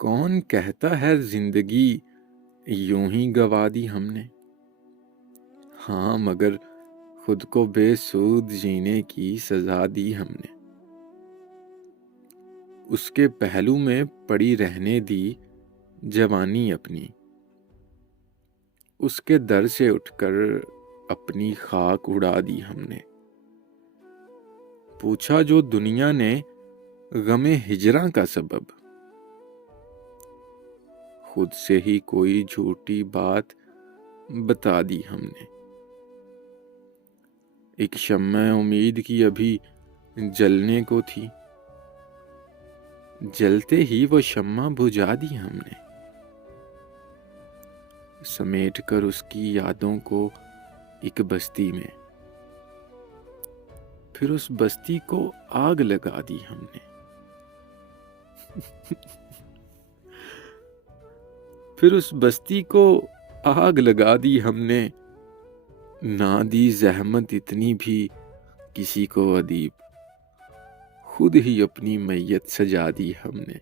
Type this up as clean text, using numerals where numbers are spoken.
کون کہتا ہے زندگی یوں ہی گوا دی ہم نے؟ ہاں مگر خود کو بے سود جینے کی سزا دی ہم نے۔ اس کے پہلو میں پڑی رہنے دی جوانی اپنی، اس کے در سے اٹھ کر اپنی خاک اڑا دی ہم نے۔ پوچھا جو دنیا نے غم ہجراں کا سبب، خود سے ہی کوئی جھوٹی بات بتا دی ہم نے۔ ایک شمع امید کی ابھی جلنے کو تھی، جلتے ہی وہ شمع بجھا دی ہم نے۔ سمیٹ کر اس کی یادوں کو ایک بستی میں، پھر اس بستی کو آگ لگا دی ہم نے۔ پھر اس بستی کو آگ لگا دی ہم نے، نہ دی زحمت اتنی بھی کسی کو ادیب، خود ہی اپنی میت سجا دی ہم نے۔